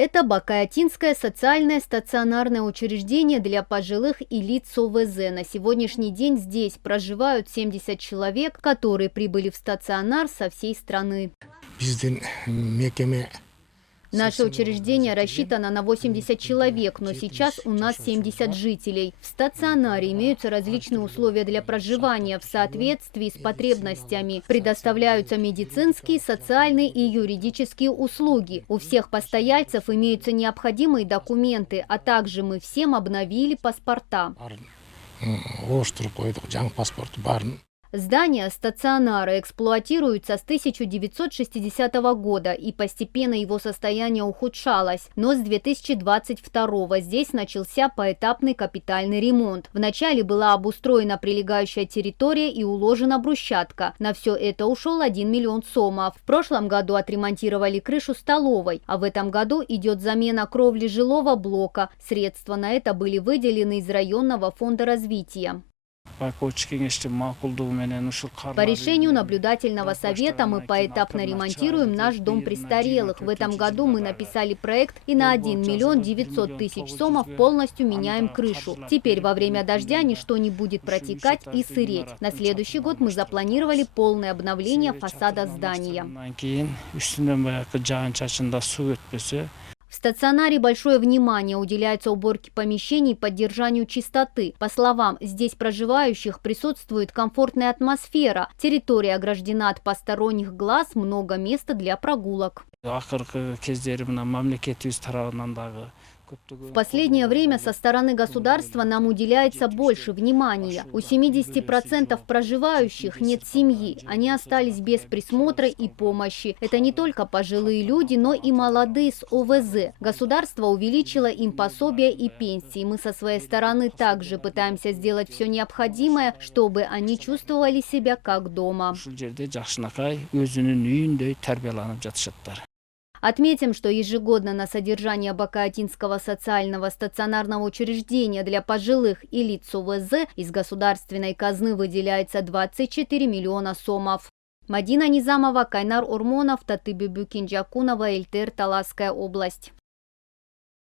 Это Бакаятинское социальное стационарное учреждение для пожилых и лиц с ОВЗ. На сегодняшний день здесь проживают 70 человек, которые прибыли в стационар со всей страны. Наше учреждение рассчитано на 80 человек, но сейчас у нас 70 жителей. В стационаре имеются различные условия для проживания в соответствии с потребностями. Предоставляются медицинские, социальные и юридические услуги. У всех постояльцев имеются необходимые документы, а также мы всем обновили паспорта. Здание стационара эксплуатируется с 1960 года, и постепенно его состояние ухудшалось. Но с 2022 здесь начался поэтапный капитальный ремонт. Вначале была обустроена прилегающая территория и уложена брусчатка. На все это ушел 1 миллион сомов. В прошлом году отремонтировали крышу столовой, а в этом году идет замена кровли жилого блока. Средства на это были выделены из районного фонда развития. По решению наблюдательного совета мы поэтапно ремонтируем наш дом престарелых. В этом году мы написали проект и на 1 миллион 900 тысяч сомов полностью меняем крышу. Теперь во время дождя ничто не будет протекать и сыреть. На следующий год мы запланировали полное обновление фасада здания. В стационаре большое внимание уделяется уборке помещений и поддержанию чистоты. По словам здесь проживающих, присутствует комфортная атмосфера. Территория ограждена от посторонних глаз, много места для прогулок. В последнее время со стороны государства нам уделяется больше внимания. У 70% проживающих нет семьи. Они остались без присмотра и помощи. Это не только пожилые люди, но и молодые с ОВЗ. Государство увеличило им пособия и пенсии. Мы со своей стороны также пытаемся сделать все необходимое, чтобы они чувствовали себя как дома. Отметим, что ежегодно на содержание Бакаятинского социального стационарного учреждения для пожилых и лиц с ОВЗ из государственной казны выделяется 24 миллиона сомов. Мадина Низамова, Кайнар Урмонов, Татыбүбү Кинджакунова, Эльтер, Таласская область.